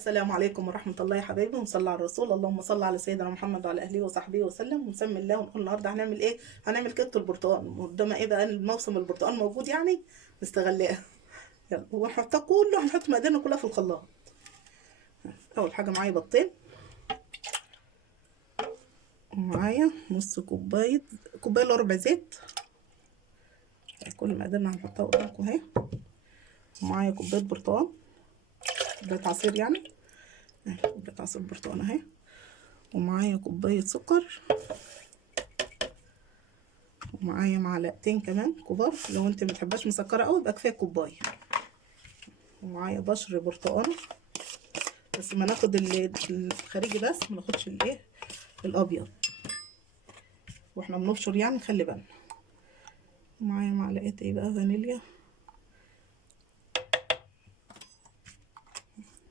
السلام عليكم ورحمة الله يا حبايبي، ونصلي على الرسول. اللهم صل على سيدنا محمد وعلى أهله وصحبه وسلم، ونسمي الله ونقول النهارده هنعمل إيه؟ هنعمل كيكة البرتقال. قدامنا إيه بقى؟ موسم البرتقال موجود يعني نستغلها. يلا ونحطها كله، هنحط مقاديرنا كلها في الخلاط. أول حاجة معايا بيضتين، ومعايا نص كوباية إلا ربع زيت. كل مقاديرنا هنحطها قدامكم أهي. ومعايا كوباية برتقال، كوباية عصير يعني، كوباية عصير برتقال أهي. ومعايا كوباية سكر، ومعايا معلقتين كمان كبار، لو انت متحبهاش مسكره قوي يبقى كفايه كوبايه. ومعايا بشر برتقانه، بس ما ناخد الخارجي بس، ما ناخدش الايه الابيض، واحنا بنبشر يعني خلي بالنا. ومعايا معلقه ايه بقى فانيليا،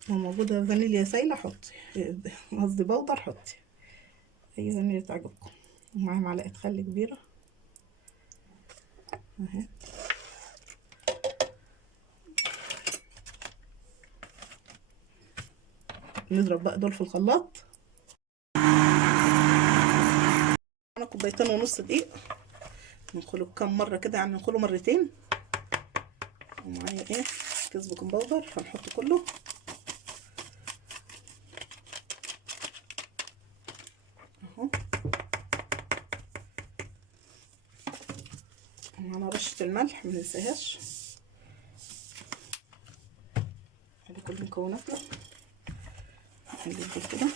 لو موجوده فانيليا سايله حطي، قصدي بودر حطي اي فانيليا تعجبكم. ومعايا معلقه خل كبيره اهي. نضرب بقى دول في الخلاط. انا كوبايتين ونص دقيق، ننخله كام مره كده يعني، ننخله مرتين. ومعايا ايه كيس بيكنج باودر، هنحط كله اهو. ومعانا رشه الملح مننساهاش. ادي كل مكوناتنا، هنجيب كده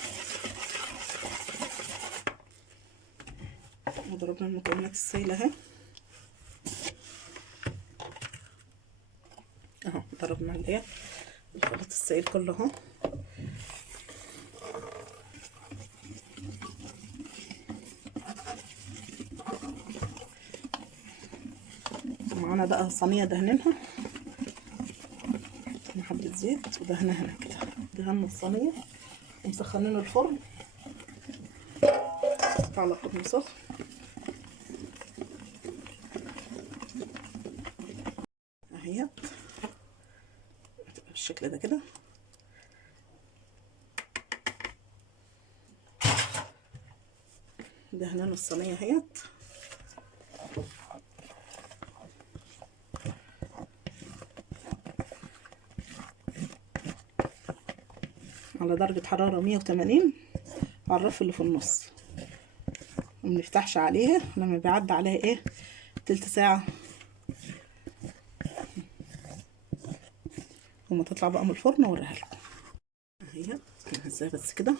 وضربنا المكونات السايله اهي اهو. ضربنا الايه الخليط السائل كله اهو. ومعانا بقى صينيه دهنينها حبه زيت ودهنها كده، دهنا الصينيه ومسخنين الفرن على فرن سخن اهي بالشكل ده كده. دهننا الصينيه اهيت، على درجه حراره 180 على الرف اللي في النص. وما نفتحش عليها لما بيعدي عليها ايه تلت ساعه، وما تطلع بقى من الفرن اوريها لكم اهي ازاي بس كده.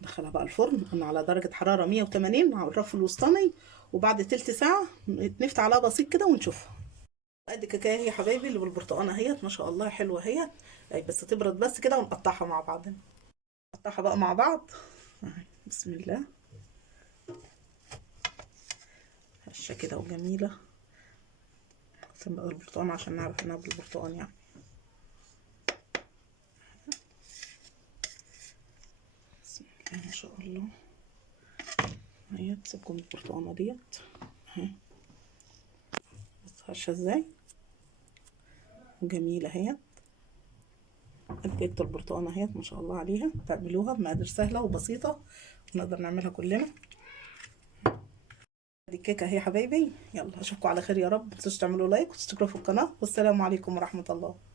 ندخلها بقى الفرن، قلنا على درجه حراره 180 على الرف الوسطاني، وبعد تلت ساعه نفتح عليها بسيط كده ونشوفها. ادي كاكايه يا حبايبي اللي بالبرتقانه اهيت، ما شاء الله حلوه اهيت. اي بس تبرد بس كده ونقطعها مع بعضنا. نقطعها بقى مع بعض بسم الله. هشه كده وجميله. نقسم بقى البرتقان عشان نعرف انها بالبرتقان يعني. بسم الله ما شاء الله اهي. تسيبكم البرتقانه ديت اهي، بص هشه ازاي جميله اهي. كيكه البرتقانه اهي ما شاء الله عليها. تعملوها بمقادير سهله وبسيطه ونقدر نعملها كلنا. دي الكيكه اهي يا حبايبي. يلا اشوفكم على خير يا رب. متنسوش تعملوا لايك وتشتركوا في القناه، والسلام عليكم ورحمه الله.